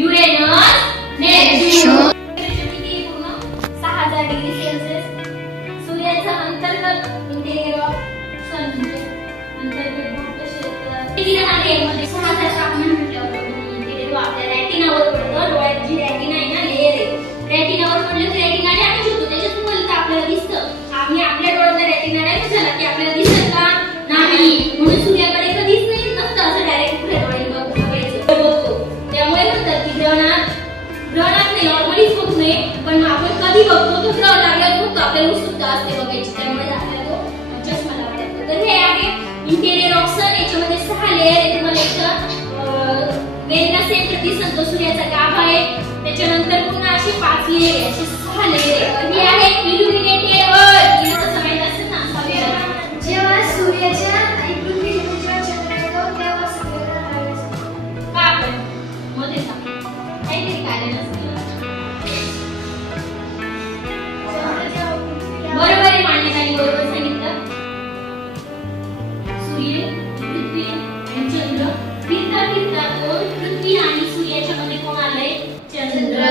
Uranus, Neptune. 6000 degree Celsius. सूर्याचा अंतर्गत interior of सन म्हणजे अंतर्गत भाग क्षेत्र किरणामध्ये 6000 तापमान म्हटल्यावर इंटेरियर आपल्या रेटिनावर पडतं. डोळ्यात जी रेटिना आहे ना, लेयर आहे, रेटिनावर पडलं की रेटिना डॅमेज होतो. त्याच्यातून मला आपल्याला दिसतं. आम्ही आपल्या डोळ्यात रेटिना डॅमेज झाला की आपल्याला दिसत का? नाही. म्हणून सूर्याकडे कधीच नाही नसतं असं डायरेक्ट पुढे डोळे बघतो. त्यामुळे म्हणतात की ग्रहणात नाही, नॉर्मलीच होत नाही, पण आपण कधी बघतो तो ग्रह लागल्यावर बघतो, आपल्याला उत्सुकता असते बघायची. त्यामुळे आपल्याला तो चष्मा लावावा लागतो. तर हे आहे इंटेरियर ऑफ सन. याच्यामध्ये 6 लेयर आहेत. तुम्हाला इथं मेन सेंटर दिसतो, सूर्याचा गाभा आहे. त्याच्यानंतर पुन्हा अशी 5 लेयर आहे, अशी 6 लेयर आहे. ही आहे इल्युमिनेटेड अर्थ. हिला कसं माहित असतं ना, जेव्हा सूर्याच्या आणि पृथ्वीच्या जेव्हा चंद्र येतो तेव्हा सूर्याला असतं. का आपण मध्ये काहीतरी कारण असतं. बरोबर आहे, मान्यताने बरोबर सांगितलं. सूर्य, पृथ्वी आणि चंद्र फिरता पृथ्वी आणि सूर्याच्या मध्ये कोण आलंय? चंद्र.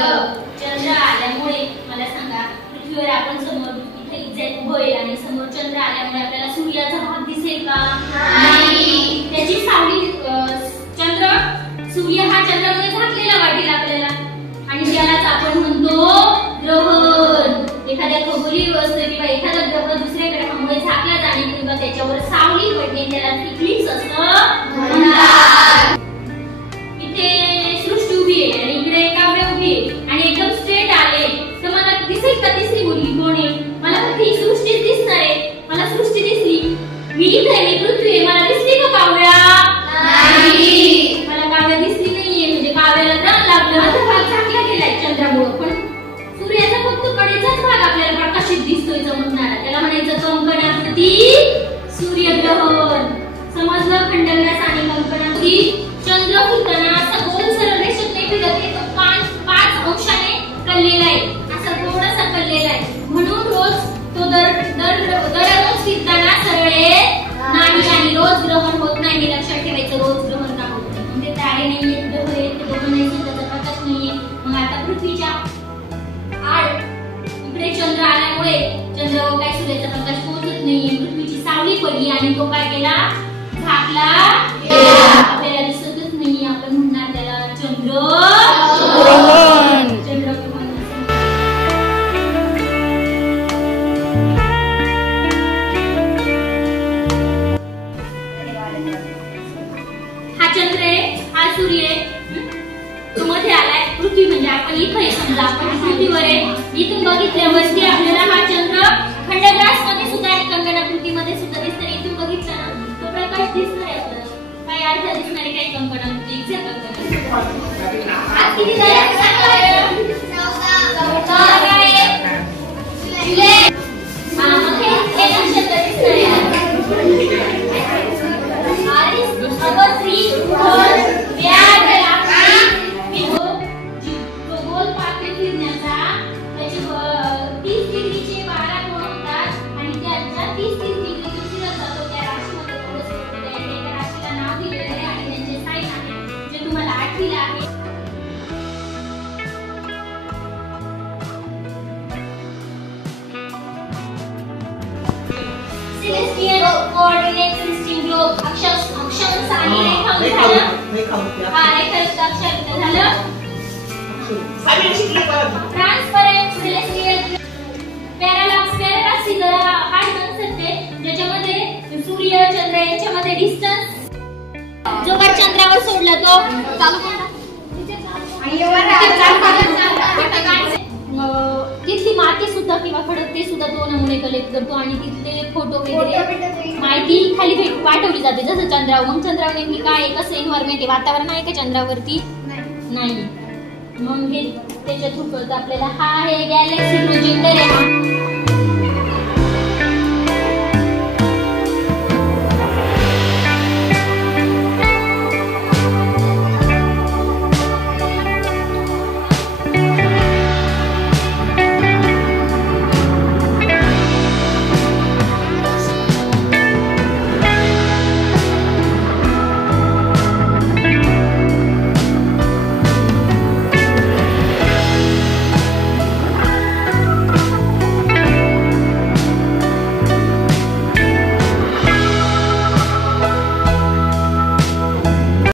चंद्र आल्यामुळे मला सांगा, पृथ्वीवर आपण समोर इथे एक्झॅक्ट उभं आहे आणि समोर चंद्र आल्यामुळे आपल्याला सूर्याचा भाग दिसेल का? नाही. त्याची सावली सूर्य हा चंद्रामुळे झाकलेला वाटेल आपल्याला, आणि त्यालाच आपण म्हणतो ग्रहण. एखाद्या खगोलीय व्यवस्थेत किंवा एखादा ग्रह दुसऱ्या ग्रहामुळे झाकला जाणे किंवा त्याच्यावर सावली पडणे त्याला इक्लिप्स असं म्हणतात. इथे सृष्टी उभी आहे आणि इकडे काव्य उभी आहे आणि एकदम स्ट्रेट आले तर मला दिसेल का तिसरी मुलगी कोण आहे? मला फक्त ही सृष्टी दिसणार आहे. मला सृष्टी दिसली, मी इथे आहे, पृथ्वी आहे, मला दिसली का काव्या? नाही. मला काव्य दिसली नाहीये, म्हणजे काव्याला ग्रहण लागलं, माझा भाग झाकला गेलाय चंद्रामुळे. पण सूर्याचा फक्त कडेचाच भाग आपल्याला प्रकाशित दिसतोय चमकणारा, त्याला म्हणायचं कंकणाकृती सूर्यग्रहण. समजलं? खंडग्रास आणि कंकणाकृती. चंद्र फिरताना असं गोल सरळ रेषेत नाही फिरत, तो 5 अंशाने कललेला आहे, असा थोडासा कललेला आहे. म्हणून रोज तो दररोज फिरताना सरळ नाही आणि रोज ग्रहण होत नाही. हे लक्षात ठेवायचं, रोज ग्रहण का होत नाही. म्हणजे तारे नाहीये, ग्रह आहेत, ते बघून नाही, त्याचा प्रकाश नाहीये. मग आता पृथ्वीच्या आड इकडे चंद्र आल्यामुळे चंद्रावर काय सूर्याचा प्रकाश पोहोचत नाहीये, पृथ्वीची सावली पडली आणि तो काय केला? झाकला गेला. आपल्याला दिसतच नाहीये. आपण म्हणणार त्याला चंद्रग्रहण. हा चंद्र आहे, हा सूर्य आहे, तो मध्ये आलाय. पृथ्वी म्हणजे आपण इथे आहे, समजा आपण पृथ्वीवर आहे. इथून बघितल्यावरती आपल्याला हा चंद्र खंडग्रास मध्ये सुद्धा आणि कंकणाकृतीमध्ये सुद्धा दिसतो. इथून बघितलं ना, तो प्रकाश दिसणार आहे आपल्याला. काय अर्थ दिसणार आहे? काय कंकणाकृती एक्झॅक्ट आज किती तारीख सांगा? 14 जुलै. हा, मग हे नक्षत्र दिसणार आहे. गोल पाकळी फिरण्याचा त्याचे 30 डिग्रीचे 12 कोण होतात आणि त्याच्या 30 डिग्री फिरत जातो त्या राशीमध्ये थोडंसं एका राशीला नाव दिलेलं आहे आणि त्यांचे साइन आहे जे तुम्हाला आठवीला आहे. सेलेस्टियल कोऑर्डिनेट सिस्टीम ग्लोब अक्षांश आणि रेखांश झालं. हा, रेखांश अक्षर झालं. ट्रान्सपरंट सेलेस्टियल पॅरालॅक्सी जरा हार्ड कन्सेप्ट आहे, ज्याच्यामध्ये सूर्य चंद्र यांच्यामध्ये डिस्टन्स जो वर चंद्रावर सोडला तो चालू करा आणि तिथली माती सुद्धा किंवा खडक ते सुद्धा तो नमुने कलेक्ट करतो आणि तिथले फोटो वगैरे माहिती खाली पाठवली जाते जसं चंद्रावर. मग चंद्रावर नेमकी काय कसं एन्व्हायरमेंट आहे, वातावरण आहे का चंद्रावरती? नाही. मग हे त्याच्या थ्रू कळतं आपल्याला. हा आहे गॅलेक्सी प्रोजेक्टर आहे.